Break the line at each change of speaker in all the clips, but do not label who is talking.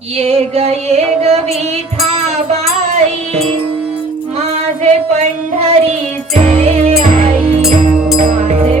ये ग ये ग बाई माझे पंढरीचे आई माझे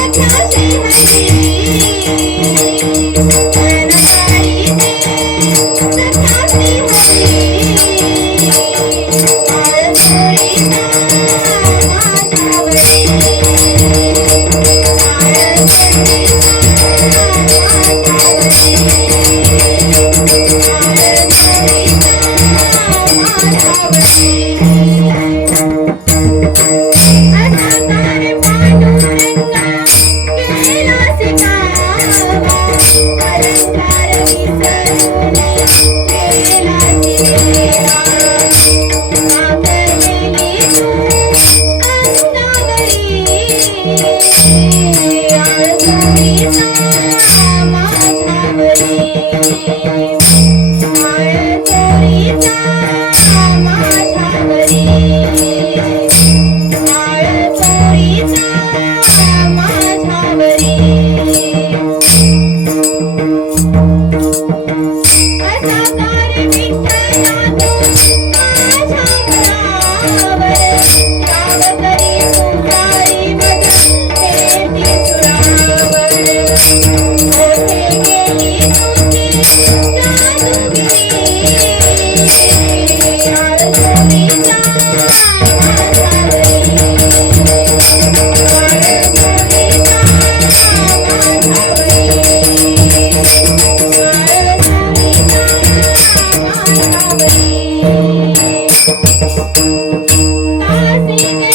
Thank you. కాశీ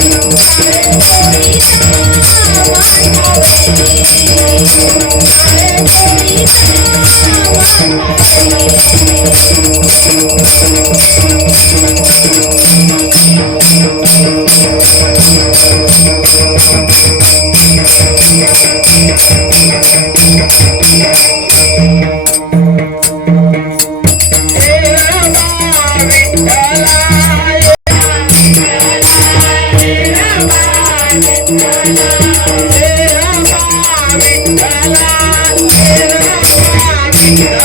Thank